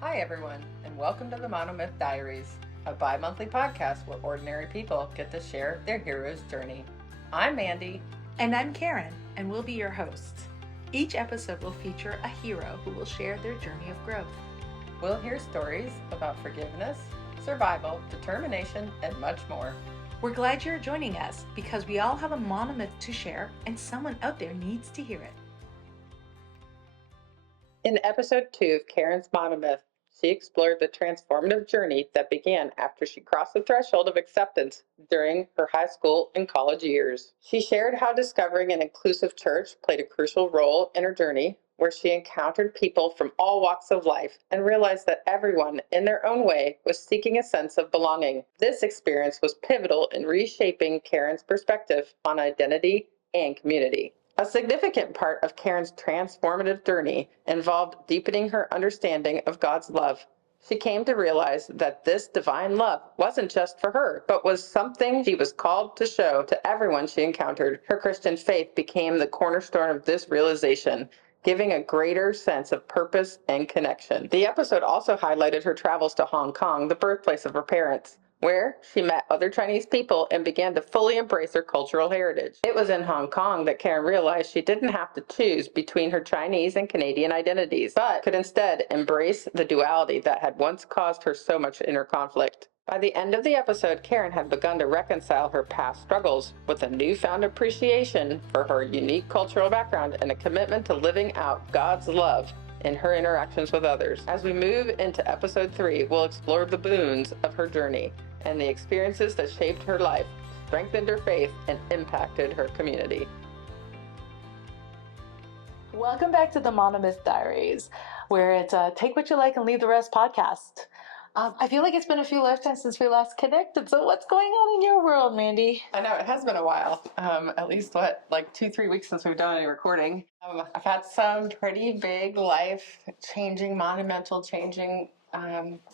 Hi, everyone, and welcome to the Monomyth Diaries, a bi-monthly podcast where ordinary people get to share their hero's journey. I'm Mandy. And I'm Karen, and we'll be your hosts. Each episode will feature a hero who will share their journey of growth. We'll hear stories about forgiveness, survival, determination, and much more. We're glad you're joining us because we all have a monomyth to share, and someone out there needs to hear it. In episode 2 of Karen's Monomyth, she explored the transformative journey that began after she crossed the threshold of acceptance during her high school and college years. She shared how discovering an inclusive church played a crucial role in her journey, where she encountered people from all walks of life and realized that everyone, in their own way, was seeking a sense of belonging. This experience was pivotal in reshaping Karen's perspective on identity and community. A significant part of Karen's transformative journey involved deepening her understanding of God's love. She came to realize that this divine love wasn't just for her, but was something she was called to show to everyone she encountered. Her Christian faith became the cornerstone of this realization, giving a greater sense of purpose and connection. The episode also highlighted her travels to Hong Kong, the birthplace of her parents, where she met other Chinese people and began to fully embrace her cultural heritage. It was in Hong Kong that Karen realized she didn't have to choose between her Chinese and Canadian identities, but could instead embrace the duality that had once caused her so much inner conflict. By the end of the episode, Karen had begun to reconcile her past struggles with a newfound appreciation for her unique cultural background and a commitment to living out God's love in her interactions with others. As we move into episode 3, we'll explore the boons of her journey and the experiences that shaped her life, strengthened her faith, and impacted her community. Welcome back to the Monomyth Diaries, where it's a take what you like and leave the rest podcast. I feel like it's been a few lifetimes since we last connected, so what's going on in your world, Mandy? I know, it has been a while. At least, 2-3 weeks since we've done any recording. I've had some pretty big life-changing, monumental changing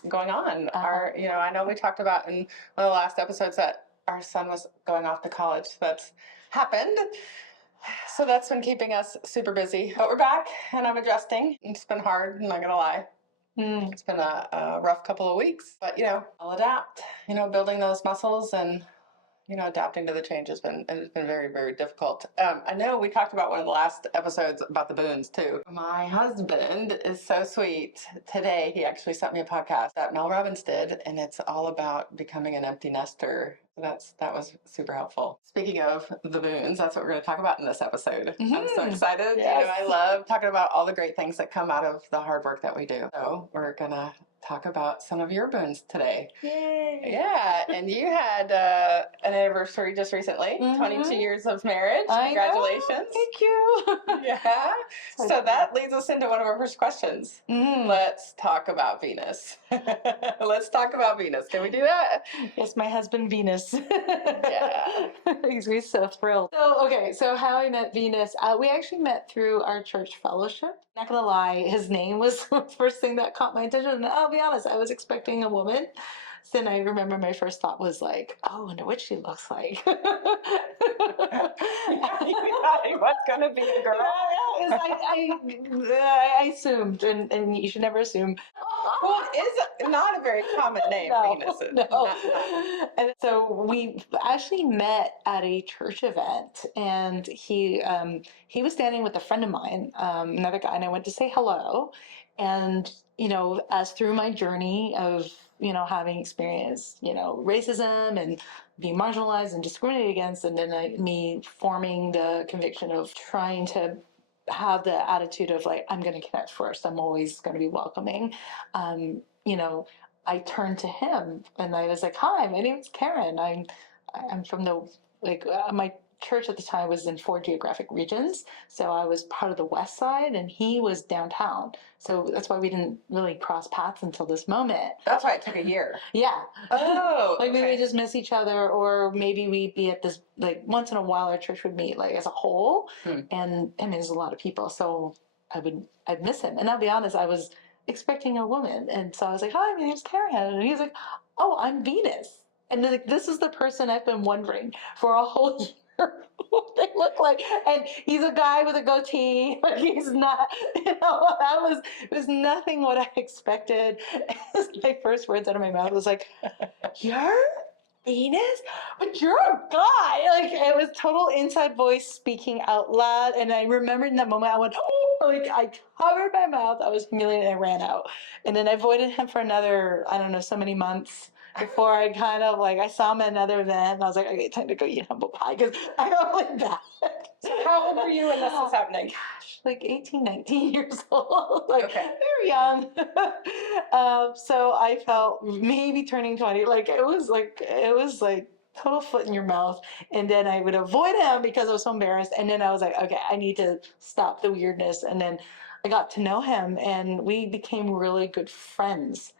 going on. I know we talked about in one of the last episodes that our son was going off to college. That's happened. So that's been keeping us super busy. But we're back, and I'm adjusting. It's been hard, I'm not going to lie. It's been a rough couple of weeks, but I'll adapt. Building those muscles and adapting to the change has been very, very difficult. I know we talked about one of the last episodes about the boons too. My husband is so sweet. Today he actually sent me a podcast that Mel Robbins did, and it's all about becoming an empty nester. That was super helpful. Speaking of the boons, that's what we're going to talk about in this episode. I'm so excited. Yes. I love talking about all the great things that come out of the hard work that we do. So we're going to talk about some of your boons today. Yay! Yeah, and you had an anniversary just recently, 22 years of marriage. Congratulations. I know. Thank you. Yeah. So that leads us into one of our first questions. Let's talk about Venus. Let's talk about Venus. Can we do that? Yes, my husband Venus. Yeah. Makes me so thrilled. So how I met Venus, we actually met through our church fellowship. Not gonna lie, his name was the first thing that caught my attention. And I'll be honest, I was expecting a woman. So then I remember my first thought was like, oh, I wonder what she looks like. You thought it was gonna be a girl. I assumed, and you should never assume. Well, it's not a very common name, Venus. No. And so we actually met at a church event, and he was standing with a friend of mine, another guy, and I went to say hello. And as through my journey of having experienced racism and being marginalized and discriminated against, and then me forming the conviction of trying to have the attitude of like, I'm going to connect first. I'm always going to be welcoming. I turned to him and I was like, hi, my name is Karen. I'm from my church at the time was in 4 geographic regions. So I was part of the West Side and he was downtown. So that's why we didn't really cross paths until this moment. That's why it took a year. Yeah. Oh. Maybe we just miss each other, or maybe we'd be at this, once in a while our church would meet as a whole. And there's a lot of people. So I'd miss him. And I'll be honest, I was expecting a woman. And so I was like, hi, my name's Karen. And he's like, oh, I'm Venus. And this is the person I've been wondering for a whole year. what they look like. And he's a guy with a goatee. Like he's not, it was nothing what I expected. My first words out of my mouth was like, "You're Venus, but you're a guy." Like it was total inside voice speaking out loud. And I remembered in that moment, I went, "Oh," like I covered my mouth. I was humiliated and I ran out. And then I avoided him for another, I don't know, so many months before I kind of like, I saw him at another event and I was like, okay, time to go eat humble pie because I got like that. So how old were you when this was happening? Gosh, like 18, 19 years old. Like Okay. very young. So I felt maybe turning 20. Like it was like total foot in your mouth. And then I would avoid him because I was so embarrassed. And then I was like, okay, I need to stop the weirdness. And then I got to know him and we became really good friends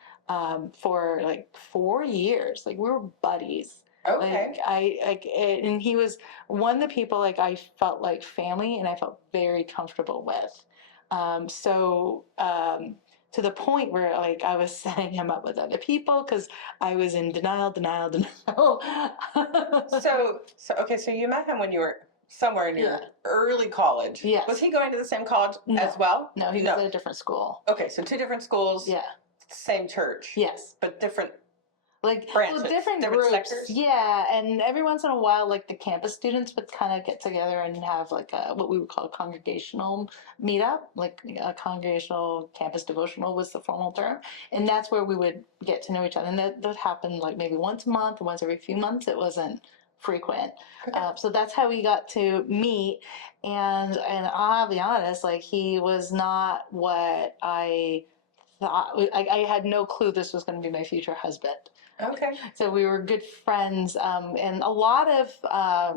for like 4 years. Like we were buddies. Okay. And he was one of the people like I felt like family and I felt very comfortable with. To the point where like I was setting him up with other people because I was in denial. So you met him when you were somewhere in your Yeah. early college. Yes. Was he going to the same college No. as well? No, he was at a different school. Okay, so two different schools. Yeah. Same church. Yes. But different Like branches, different different groups. sectors? Yeah, and every once in a while, like the campus students would kind of get together and have like what we would call a congregational meetup, like a congregational campus devotional was the formal term, and that's where we would get to know each other. And that happened like maybe once a month, once every few months. It wasn't frequent. Okay. So that's how we got to meet. And I'll be honest, like he was not what I thought. I had no clue this was going to be my future husband. Okay. So we were good friends, and a lot of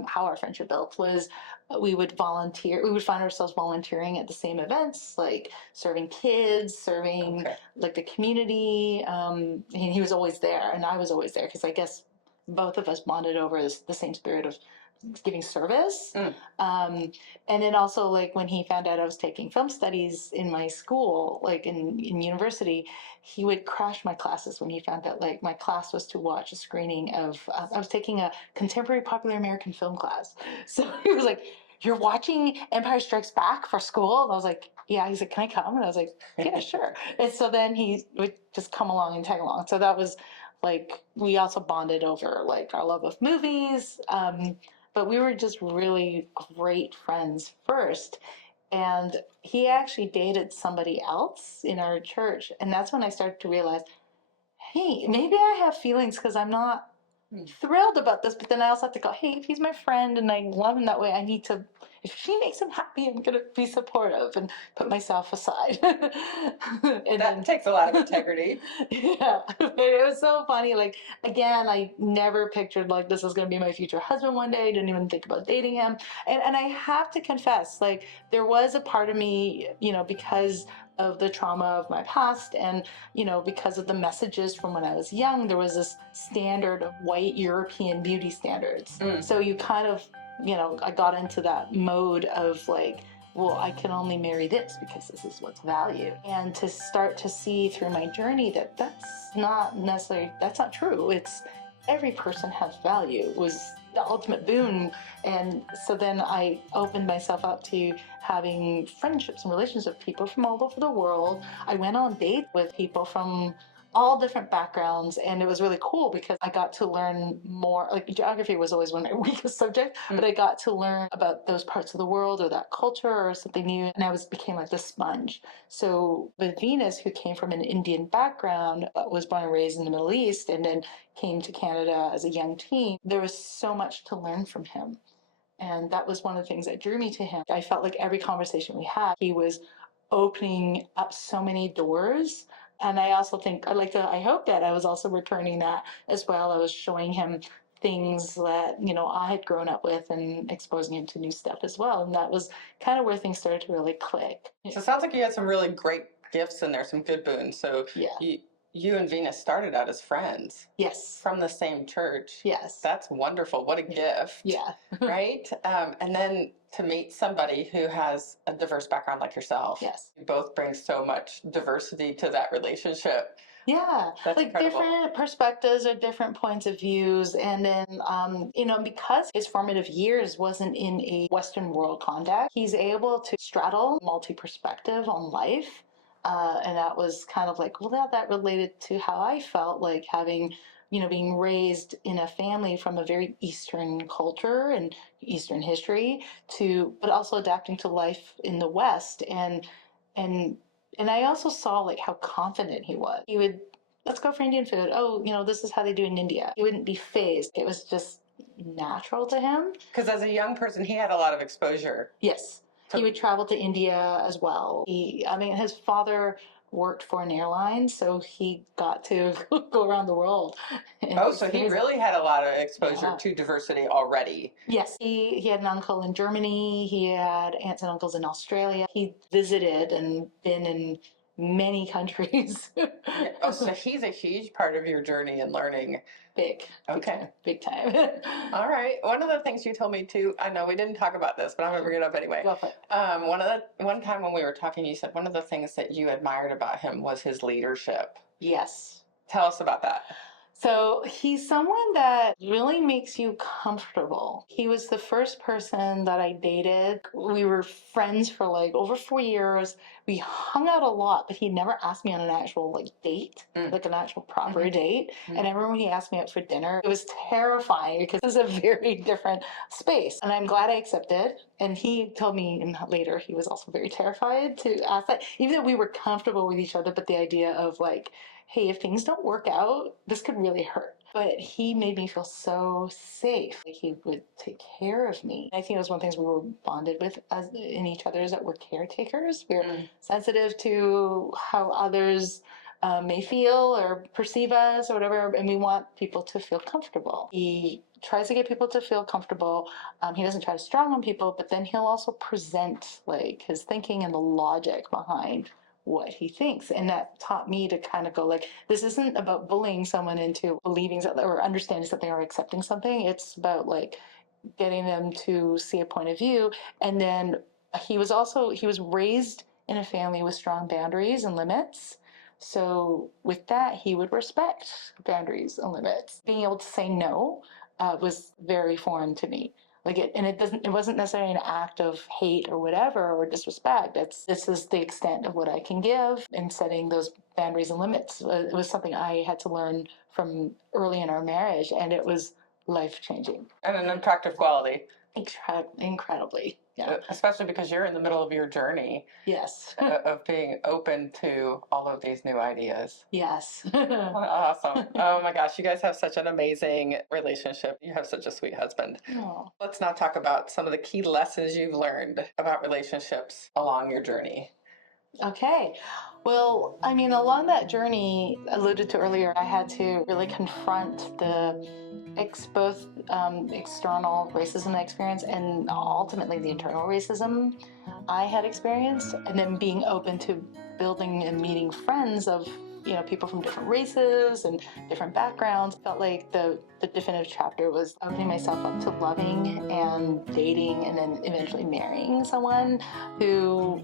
how our friendship built was we would volunteer. We would find ourselves volunteering at the same events, like serving kids, serving Okay. like the community. And he was always there, and I was always there because I guess both of us bonded over the same spirit of giving service. And then also like when he found out I was taking film studies in my school, like in university, he would crash my classes when he found out like my class was to watch a screening of I was taking a contemporary popular American film class. So he was like, "You're watching Empire Strikes Back for school?" And I was like, "Yeah." He's like, "Can I come?" And I was like, "Yeah, sure." And so then he would just come along and tag along. So that was like we also bonded over like our love of movies. But we were just really great friends first. And he actually dated somebody else in our church. And that's when I started to realize, hey, maybe I have feelings because I'm not thrilled about this. But then I also have to go, hey, if he's my friend and I love him that way, I need to, if she makes him happy, I'm going to be supportive and put myself aside. And That takes a lot of integrity. Yeah, it was so funny. Like, again, I never pictured like this is going to be my future husband one day. I didn't even think about dating him. And I have to confess, like, there was a part of me, because of the trauma of my past and, because of the messages from when I was young, there was this standard of white European beauty standards. So you kind of, I got into that mode of like, well, I can only marry this because this is what's valued. And to start to see through my journey that that's not true. It's every person has value was the ultimate boon. And so then I opened myself up to having friendships and relationships with people from all over the world. I went on dates with people from all different backgrounds, and it was really cool because I got to learn more. Like geography was always one of my weakest subjects, but I got to learn about those parts of the world or that culture or something new, and I became like the sponge. So with Venus, who came from an Indian background, was born and raised in the Middle East, and then came to Canada as a young teen, there was so much to learn from him. And that was one of the things that drew me to him. I felt like every conversation we had, he was opening up so many doors. And I also think, I hope that I was also returning that as well. I was showing him things that, I had grown up with and exposing him to new stuff as well. And that was kind of where things started to really click. So it sounds like you had some really great gifts in there, some good boons. So Yeah. You and Venus started out as friends. Yes. From the same church. Yes. That's wonderful. What a gift. Yeah. Right? And then to meet somebody who has a diverse background like yourself. Yes. You both bring so much diversity to that relationship. Yeah, That's like incredible. different perspectives or different points of views. And then, because his formative years wasn't in a Western world context, he's able to straddle multi perspective on life. And that was kind of like, well, that related to how I felt like having, being raised in a family from a very Eastern culture and Eastern history but also adapting to life in the West. And and I also saw like how confident he was. He would, let's go for Indian food. Oh, this is how they do it in India. He wouldn't be phased. It was just natural to him. Because as a young person, he had a lot of exposure. Yes. He would travel to India as well. His father worked for an airline, so he got to go around the world. Oh, so he really had a lot of exposure Yeah. to diversity already. Yes, he had an uncle in Germany. He had aunts and uncles in Australia. He visited and been in many countries. Yeah. Oh, so he's a huge part of your journey and learning. Big. Okay. Big time. All right. One of the things you told me too, I know we didn't talk about this, but I'm gonna bring it up anyway. Go for it. One time when we were talking, you said one of the things that you admired about him was his leadership. Yes. Tell us about that. So he's someone that really makes you comfortable. He was the first person that I dated. We were friends for like over 4 years. We hung out a lot, but he never asked me on an actual like date, like an actual proper date. And I remember when he asked me out for dinner, it was terrifying because it's a very different space. And I'm glad I accepted. And he told me later he was also very terrified to ask that, even though we were comfortable with each other, but the idea of like, hey, if things don't work out, this could really hurt. But he made me feel so safe. Like he would take care of me. I think it was one of the things we were bonded with in each other is that we're caretakers. We're sensitive to how others may feel or perceive us or whatever, and we want people to feel comfortable. He tries to get people to feel comfortable. He doesn't try to strong on people, but then he'll also present like his thinking and the logic behind what he thinks. And that taught me to kind of go like, this isn't about bullying someone into believing something or understanding something or accepting something. It's about like getting them to see a point of view. And then he was raised in a family with strong boundaries and limits. So with that, he would respect boundaries and limits. Being able to say no was very foreign to me. It wasn't necessarily an act of hate or whatever or disrespect. This is the extent of what I can give in setting those boundaries and limits. It was something I had to learn from early in our marriage, and it was life changing. And an attractive quality. Incredibly. Yeah. Especially because you're in the middle of your journey. Yes. Of being open to all of these new ideas. Yes. Awesome. Oh my gosh, you guys have such an amazing relationship. You have such a sweet husband. Oh. Let's now talk about some of the key lessons you've learned about relationships along your journey. Okay. Well, along that journey, alluded to earlier, I had to really confront both external racism I experienced and ultimately the internal racism I had experienced, and then being open to building and meeting friends of people from different races and different backgrounds. Felt like the definitive chapter was opening myself up to loving and dating and then eventually marrying someone who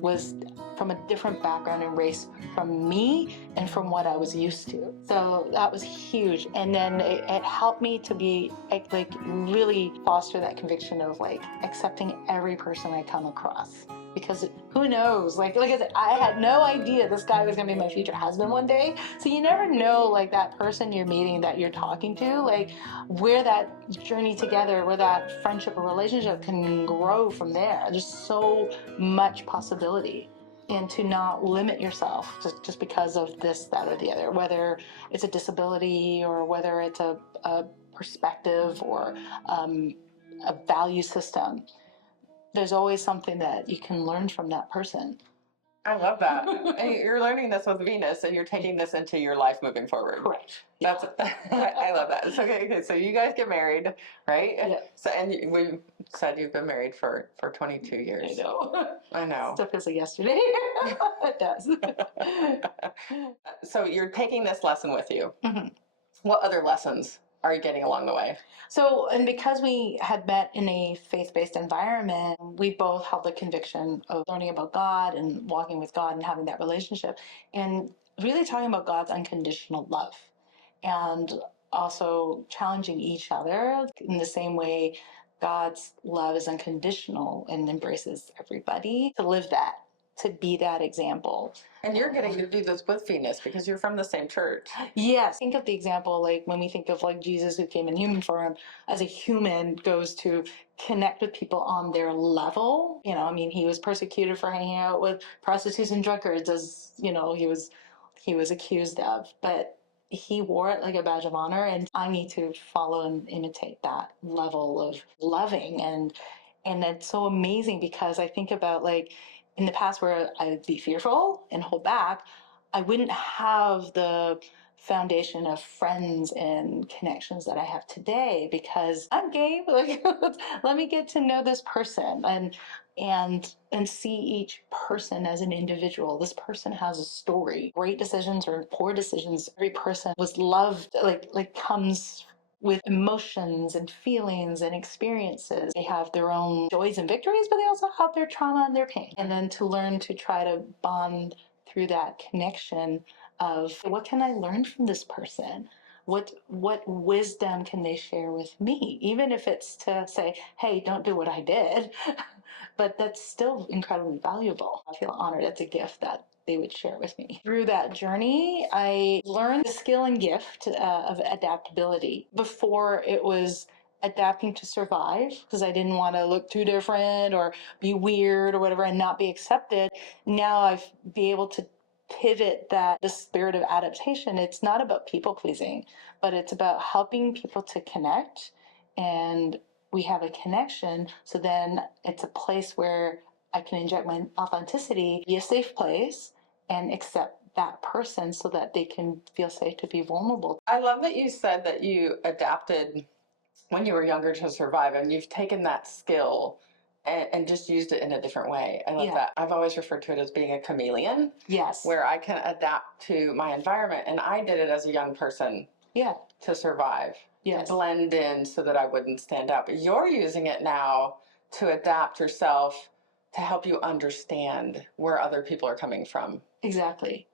was from a different background and race from me and from what I was used to. So that was huge. And then it helped me to be like really foster that conviction of like accepting every person I come across. Because who knows? Like I said, I had no idea this guy was gonna be my future husband one day. So you never know like that person you're meeting, that you're talking to, like where that journey together, where that friendship or relationship can grow from there. There's so much possibility. And to not limit yourself just because of this, that, or the other, whether it's a disability or whether it's a perspective or a value system. There's always something that you can learn from that person. I love that. And you're learning this with Venus, and you're taking this into your life moving forward. Correct. That's I love that. So, okay, so you guys get married, right? Yeah. So, and we said you've been married for 22 years. I know. I know. Still feels like yesterday. It does. So you're taking this lesson with you. Mm-hmm. What other lessons are you getting along the way? So, and because we had met in a faith-based environment, we both held the conviction of learning about God and walking with God and having that relationship. And really talking about God's unconditional love and also challenging each other in the same way God's love is unconditional and embraces everybody, to live that, to be that example. And you're getting to do this with Venus because you're from the same church. Yes. Think of the example, like when we think of like Jesus who came in human form as a human goes to connect with people on their level. You know, I mean, he was persecuted for hanging out with prostitutes and drunkards, as you know, he was accused of, but he wore it like a badge of honor, and I need to follow and imitate that level of loving. And it's so amazing because I think about like in the past where I'd be fearful and hold back, I wouldn't have the foundation of friends and connections that I have today because I'm gay. Like, let me get to know this person and see each person as an individual. This person has a story. Great decisions or poor decisions. Every person was loved. Like comes with emotions and feelings and experiences. They have their own joys and victories, but they also have their trauma and their pain. And then to learn to try to bond through that connection of what can I learn from this person? What wisdom can they share with me? Even if it's to say, hey, don't do what I did. But that's still incredibly valuable. I feel honored. It's a gift that they would share with me. Through that journey, I learned the skill and gift of adaptability. Before it was adapting to survive because I didn't want to look too different or be weird or whatever and not be accepted. Now I've be able to pivot that the spirit of adaptation. It's not about people pleasing, but it's about helping people to connect, and we have a connection. So then it's a place where I can inject my authenticity, be a safe place, and accept that person so that they can feel safe to be vulnerable. I love that you said that you adapted when you were younger to survive, and you've taken that skill and just used it in a different way. I love that. I've always referred to it as being a chameleon. Yes. Where I can adapt to my environment, and I did it as a young person. Yeah. To survive. Yes. To blend in so that I wouldn't stand out. But you're using it now to adapt yourself to help you understand where other people are coming from. Exactly.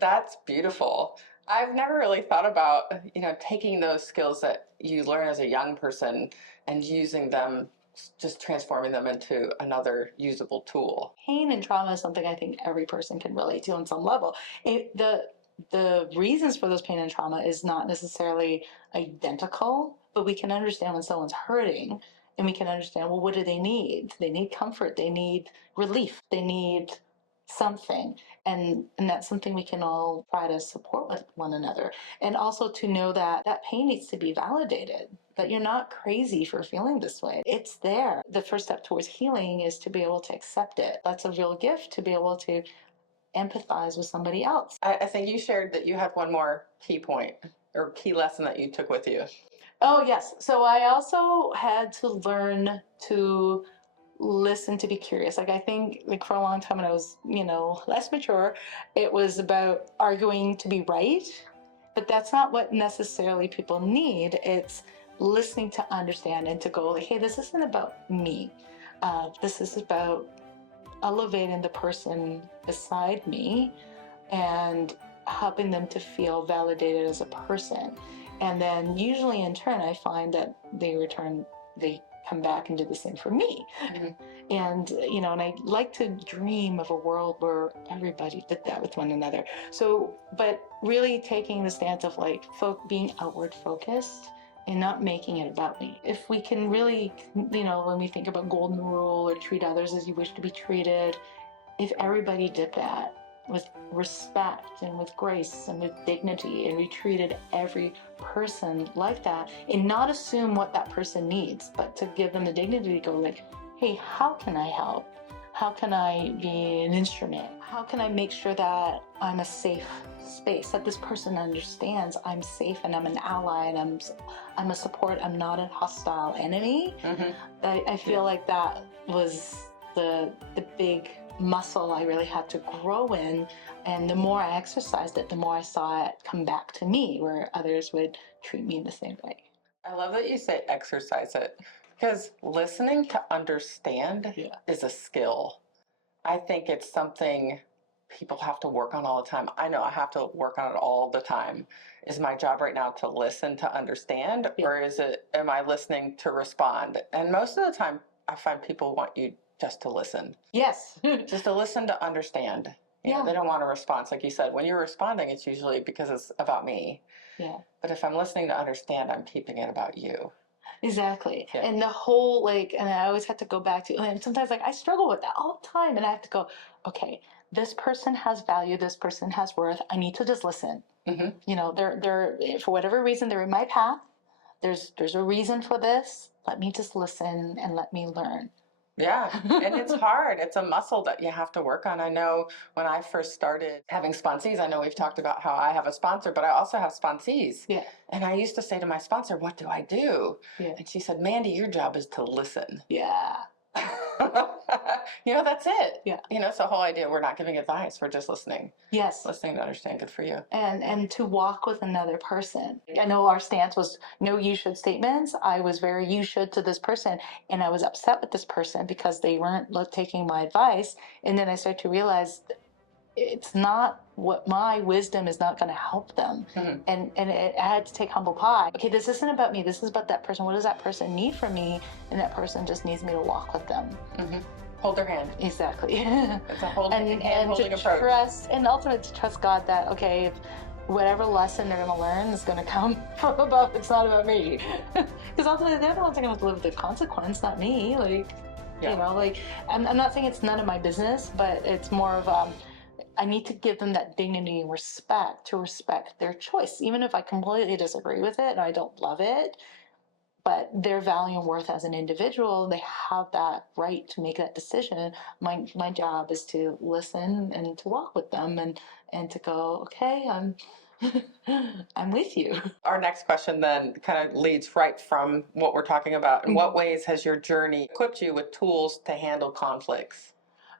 That's beautiful. I've never really thought about, taking those skills that you learn as a young person and using them, just transforming them into another usable tool. Pain and trauma is something I think every person can relate to on some level. The reasons for those pain and trauma is not necessarily identical, but we can understand when someone's hurting, and we can understand, well, what do they need? They need comfort, they need relief, they need something. And that's something we can all try to support with one another. And also to know that that pain needs to be validated, that you're not crazy for feeling this way. It's there. The first step towards healing is to be able to accept it. That's a real gift, to be able to empathize with somebody else. I think you shared that you had one more key point or key lesson that you took with you. Oh, yes. So I also had to learn to listen, to be curious. Like I think like for a long time when I was, less mature, it was about arguing to be right. But that's not what necessarily people need. It's listening to understand and to go like, hey, this isn't about me. This is about elevating the person beside me and helping them to feel validated as a person. And then usually in turn, I find that they come back and do the same for me. Mm-hmm. And I like to dream of a world where everybody did that with one another. So, but really taking the stance of like being outward focused and not making it about me. If we can really, when we think about golden rule or treat others as you wish to be treated, if everybody did that with respect and with grace and with dignity, and we treated every person like that and not assume what that person needs, but to give them the dignity to go like, hey, how can I help? How can I be an instrument? How can I make sure that I'm a safe space, that this person understands I'm safe and I'm an ally and I'm a support, I'm not a hostile enemy. Mm-hmm. I feel like that was the big muscle I really had to grow in, and the more I exercised it, the more I saw it come back to me, where others would treat me in the same way. I love that you say exercise it, because listening to understand is a skill. I think it's something people have to work on all the time. I know I have to work on it all the time. Is my job right now to listen to understand, or is it, am I listening to respond? And most of the time, I find people want you just to listen. Yes. Just to listen to understand. You know, they don't want a response. Like you said, when you're responding, it's usually because it's about me. Yeah. But if I'm listening to understand, I'm keeping it about you. Exactly. Yeah. And the whole like, and I always have to go back to, and sometimes like I struggle with that all the time. And I have to go, okay, this person has value, this person has worth. I need to just listen. Mm-hmm. You know, they're for whatever reason they're in my path. There's a reason for this. Let me just listen and let me learn. Yeah, and it's hard. It's a muscle that you have to work on. I know when I first started having sponsees, I know we've talked about how I have a sponsor, but I also have sponsees. Yeah. And I used to say to my sponsor, what do I do? Yeah. And she said, Mandy, your job is to listen. Yeah. You know, that's it. Yeah. You know, it's the whole idea. We're not giving advice. We're just listening. Yes. Listening to understand. Good for you. And to walk with another person. I know our stance was no you should statements. I was very you should to this person, and I was upset with this person because they weren't taking my advice. And then I started to realize it's not what my wisdom is not going to help them. Mm-hmm. And I had to take humble pie. Okay, this isn't about me. This is about that person. What does that person need from me? And that person just needs me to walk with them. Mm-hmm. Hold their hand. Exactly. It's a holding to approach. Trust, and ultimately to trust God that, okay, if whatever lesson they're going to learn is going to come from above, it's not about me. Because ultimately they're the ones that are going to live with the consequence, not me. Like, you know, like, I'm not saying it's none of my business, but it's more of, I need to give them that dignity and respect to respect their choice, even if I completely disagree with it and I don't love it. But their value and worth as an individual, they have that right to make that decision. My job is to listen and to walk with them and to go, okay, I'm with you. Our next question then kind of leads right from what we're talking about. In what ways has your journey equipped you with tools to handle conflicts?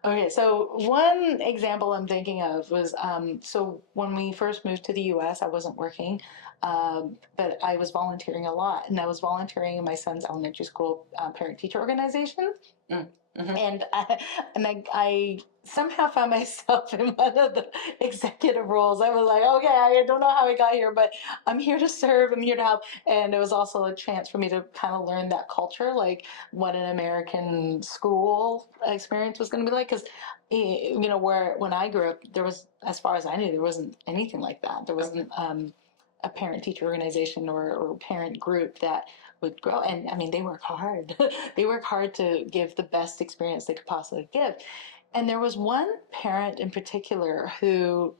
Okay, so one example I'm thinking of was so when we first moved to the US, I wasn't working, but I was volunteering a lot. And I was volunteering in my son's elementary school parent teacher organization. Mm-hmm. And I somehow found myself in one of the executive roles. I was like, okay, I don't know how I got here, but I'm here to serve, I'm here to help. And it was also a chance for me to kind of learn that culture, like what an American school experience was going to be like. Because, you know, when I grew up, there was, as far as I knew, there wasn't anything like that. There wasn't a parent teacher organization or parent group that would grow. And I mean, they work hard. They work hard to give the best experience they could possibly give. And there was one parent in particular who,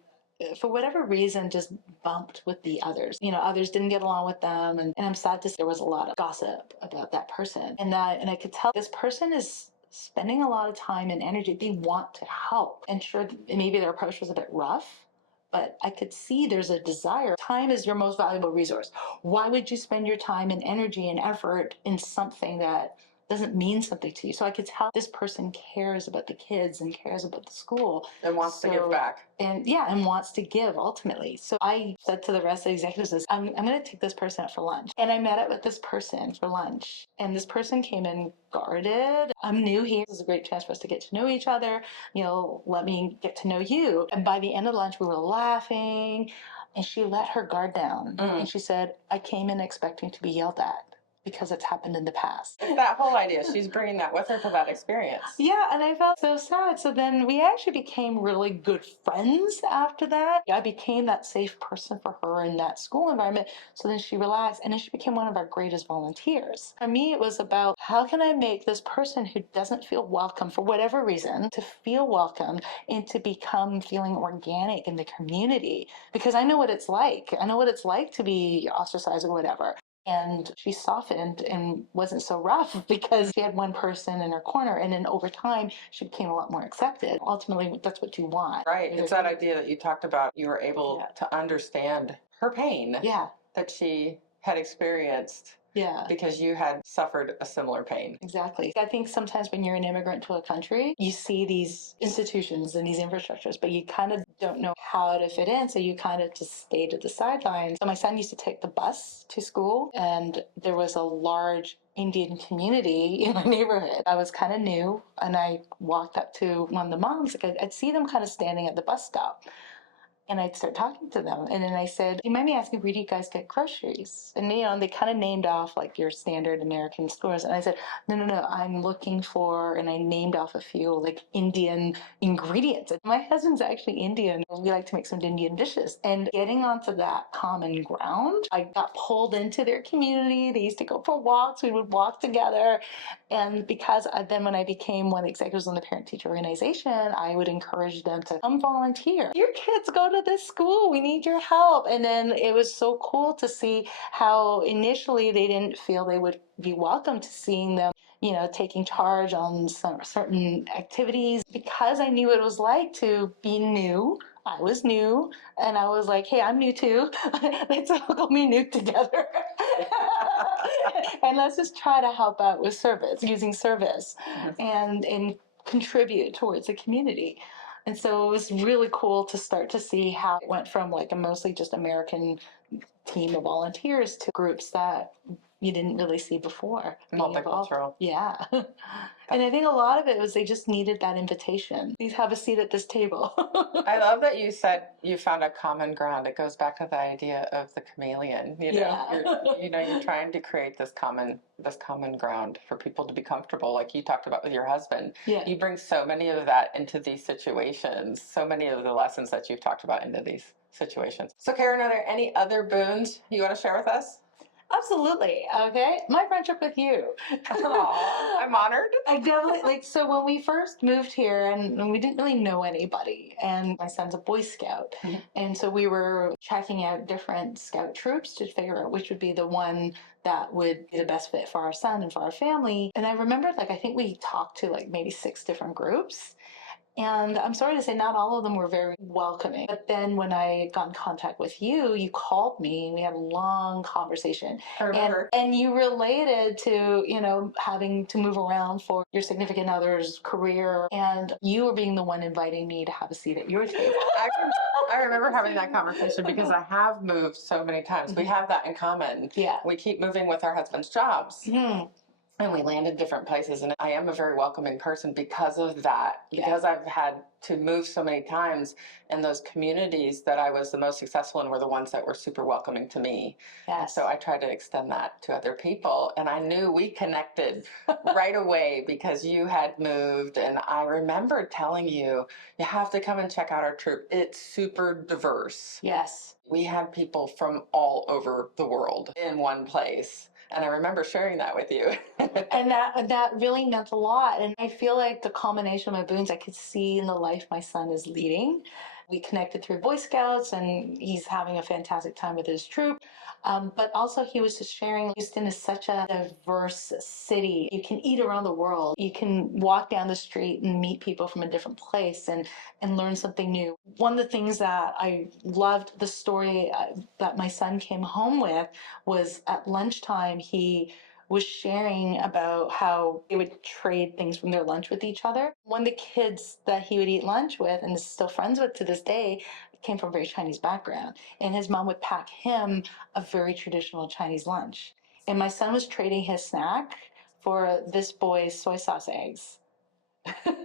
for whatever reason, just bumped with the others. You know, others didn't get along with them. And I'm sad to say there was a lot of gossip about that person. And I could tell this person is spending a lot of time and energy. They want to help. And sure, maybe their approach was a bit rough, but I could see there's a desire. Time is your most valuable resource. Why would you spend your time and energy and effort in something that doesn't mean something to you? So I could tell this person cares about the kids and cares about the school. And wants to give back. And wants to give ultimately. So I said to the rest of the executives, I'm going to take this person out for lunch. And I met up with this person for lunch. And this person came in guarded. I'm new here. This is a great chance for us to get to know each other. You know, let me get to know you. And by the end of lunch, we were laughing. And she let her guard down. And she said, I came in expecting to be yelled at, because it's happened in the past. It's that whole idea. She's bringing that with her to that experience. Yeah, and I felt so sad. So then we actually became really good friends after that. I became that safe person for her in that school environment. So then she relaxed, and then she became one of our greatest volunteers. For me, it was about how can I make this person who doesn't feel welcome for whatever reason to feel welcome and to become feeling organic in the community. Because I know what it's like. I know what it's like to be ostracized or whatever. And she softened and wasn't so rough because she had one person in her corner. And then over time, she became a lot more accepted. Ultimately, that's what you want. Right. It's that idea that you talked about. You were able to understand her pain that she had experienced. Yeah. Because you had suffered a similar pain. Exactly. I think sometimes when you're an immigrant to a country, you see these institutions and these infrastructures, but you kind of don't know how to fit in. So you kind of just stay to the sidelines. So my son used to take the bus to school, and there was a large Indian community in my neighborhood. I was kind of new, and I walked up to one of the moms. Like I'd see them kind of standing at the bus stop, and I'd start talking to them. And then I said, "Do you mind me asking, where do you guys get groceries?" And they kind of named off like your standard American stores. And I said, "No, no, no, I'm looking for," and I named off a few like Indian ingredients. And my husband's actually Indian. We like to make some Indian dishes. And getting onto that common ground, I got pulled into their community. They used to go for walks. We would walk together. And because then when I became one of the executives on the parent teacher organization, I would encourage them to come volunteer. Your kids go to this school. We need your help. And then it was so cool to see how initially they didn't feel they would be welcome to seeing them, taking charge on some certain activities, because I knew what it was like to be new. I was new, and I was like, "Hey, I'm new too. Let's all be new together." And let's just try to help out with service, using service, and contribute towards the community. And so it was really cool to start to see how it went from like a mostly just American team of volunteers to groups that you didn't really see before. Multicultural. Yeah. And I think a lot of it was they just needed that invitation. Please have a seat at this table. I love that you said you found a common ground. It goes back to the idea of the chameleon. You're trying to create this common ground for people to be comfortable, like you talked about with your husband. Yeah. You bring so many of that into these situations, so many of the lessons that you've talked about into these situations. So Karen, are there any other boons you want to share with us? Absolutely. Okay. My friendship with you. Oh, I'm honored. I definitely, so when we first moved here and we didn't really know anybody, and my son's a Boy Scout. Mm-hmm. And so we were checking out different scout troops to figure out which would be the one that would be the best fit for our son and for our family. And I remembered, I think we talked to maybe 6 different groups. And I'm sorry to say, not all of them were very welcoming. But then when I got in contact with you, you called me and we had a long conversation. I remember. And you related to, having to move around for your significant other's career. And you were being the one inviting me to have a seat at your table. I remember having that conversation because I have moved so many times. We have that in common. Yeah. We keep moving with our husband's jobs. Mm-hmm. And we land in different places. And I am a very welcoming person because of that. Yeah. Because I've had to move so many times, and those communities that I was the most successful in were the ones that were super welcoming to me. Yes. And so I tried to extend that to other people. And I knew we connected right away because you had moved. And I remember telling you, you have to come and check out our troop. It's super diverse. Yes. We had people from all over the world in one place. And I remember sharing that with you. And that really meant a lot. And I feel like the combination of my boons, I could see in the life my son is leading. We connected through Boy Scouts, and he's having a fantastic time with his troop. But also he was just sharing, Houston is such a diverse city. You can eat around the world. You can walk down the street and meet people from a different place and learn something new. One of the things that I loved the story that my son came home with was at lunchtime, he was sharing about how they would trade things from their lunch with each other. One of the kids that he would eat lunch with and is still friends with to this day came from a very Chinese background. And his mom would pack him a very traditional Chinese lunch. And my son was trading his snack for this boy's soy sauce eggs.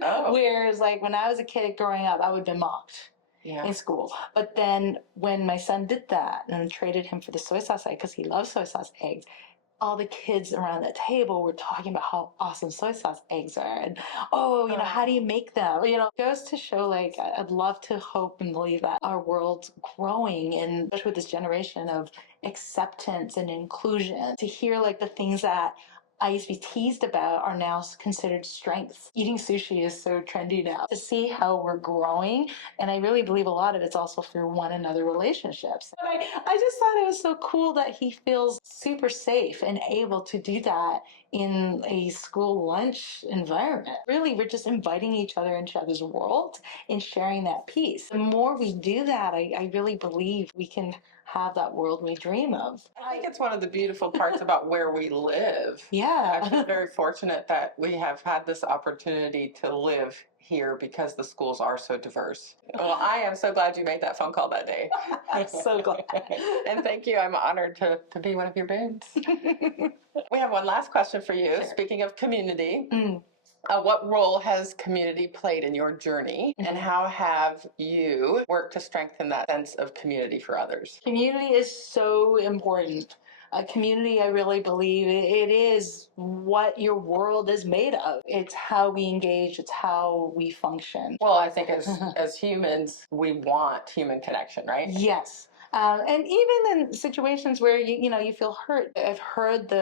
Oh. Whereas when I was a kid growing up, I would have been mocked. Yeah. In school. But then when my son did that and traded him for the soy sauce egg, because he loves soy sauce eggs, all the kids around the table were talking about how awesome soy sauce eggs are. And, how do you make them? It goes to show, I'd love to hope and believe that our world's growing, and especially with this generation of acceptance and inclusion, to hear the things that I used to be teased about are now considered strengths. Eating sushi is so trendy now. To see how we're growing, and I really believe a lot of it's also through one another relationships. But I just thought it was so cool that he feels super safe and able to do that in a school lunch environment. Really, we're just inviting each other into each other's world and sharing that piece. The more we do that, I really believe we can have that world we dream of. I think it's one of the beautiful parts about where we live. Yeah. I feel very fortunate that we have had this opportunity to live here because the schools are so diverse. Well, I am so glad you made that phone call that day. I'm so glad. And thank you. I'm honored to be one of your boons. We have one last question for you. Sure. Speaking of community, Mm. what role has community played in your journey, and how have you worked to strengthen that sense of community for others? Community is so important. A community, I really believe, it is what your world is made of. It's how we engage, it's how we function. Well, I think as humans, we want human connection, right? Yes. And even in situations where you feel hurt. I've heard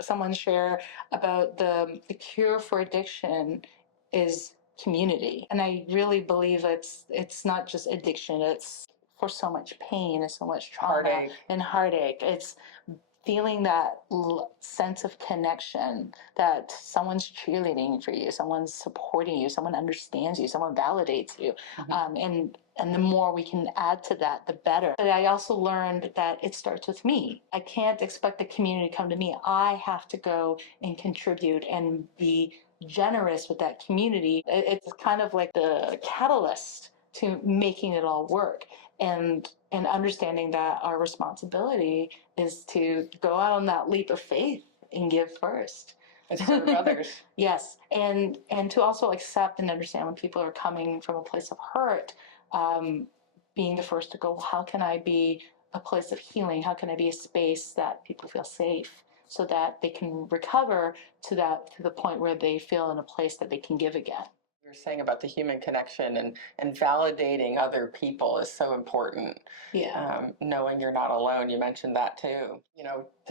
someone share about the cure for addiction is community. And I really believe it's not just addiction, it's for so much pain and so much trauma Heartache. and heartache. It's feeling that sense of connection, that someone's cheerleading for you, someone's supporting you, someone understands you, someone validates you. And the more we can add to that, the better. But I also learned that it starts with me. I can't expect the community to come to me. I have to go and contribute and be generous with that community. It's kind of like the catalyst to making it all work. And understanding that our responsibility is to go out on that leap of faith and give first. And serve others. Yes, and to also accept and understand when people are coming from a place of hurt, being the first to go, well, how can I be a place of healing? How can I be a space that people feel safe so that they can recover to the point where they feel in a place that they can give again? You're saying about the human connection and validating other people is so important. Yeah. Knowing you're not alone. You mentioned that too.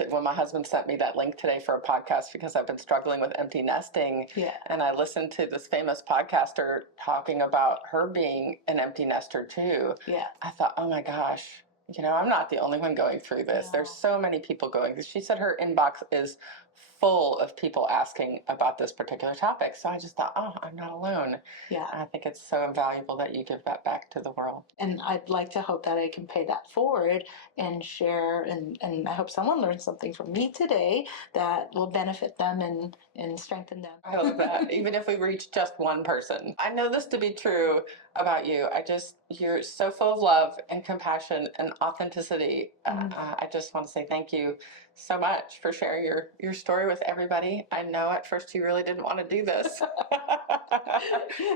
When my husband sent me that link today for a podcast because I've been struggling with empty nesting. Yeah. And I listened to this famous podcaster talking about her being an empty nester too. Yeah. I thought, oh my gosh, I'm not the only one going through this. No. There's so many people going. She said her inbox is full of people asking about this particular topic. So I just thought, oh, I'm not alone. Yeah. I think it's so invaluable that you give that back to the world. And I'd like to hope that I can pay that forward and share, and I hope someone learns something from me today that will benefit them and strengthen them. I love that. Even if we reach just one person. I know this to be true about you. You're so full of love and compassion and authenticity. I just want to say thank you so much for sharing your story with everybody. I know at first you really didn't want to do this,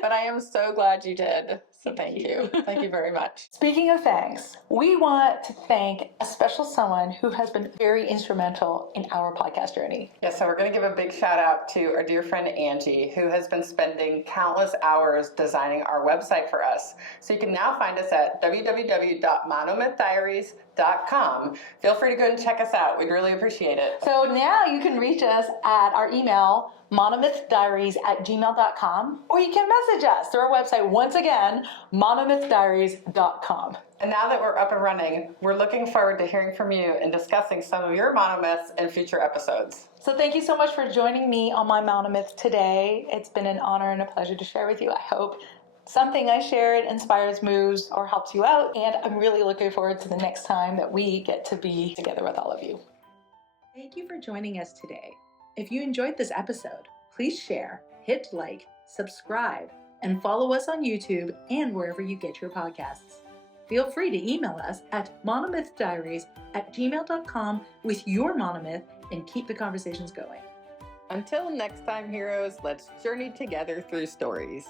but I am so glad you did. So thank you. Thank you very much. Speaking of thanks, we want to thank a special someone who has been very instrumental in our podcast journey. Yeah, so we're going to give a big shout out to our dear friend Angie, who has been spending countless hours designing our website for us. So you can now find us at www.monomythdiaries.com. Feel free to go and check us out. We'd really appreciate it. So now you can reach us at our email, monomythdiaries@gmail.com, or you can message us through our website, once again, monomythdiaries.com. And now that we're up and running, we're looking forward to hearing from you and discussing some of your monomyths in future episodes. So thank you so much for joining me on my monomyth today. It's been an honor and a pleasure to share with you. I hope something I shared inspires, moves, or helps you out. And I'm really looking forward to the next time that we get to be together with all of you. Thank you for joining us today. If you enjoyed this episode, please share, hit like, subscribe, and follow us on YouTube and wherever you get your podcasts. Feel free to email us at monomythdiaries@gmail.com with your monomyth and keep the conversations going. Until next time, heroes, let's journey together through stories.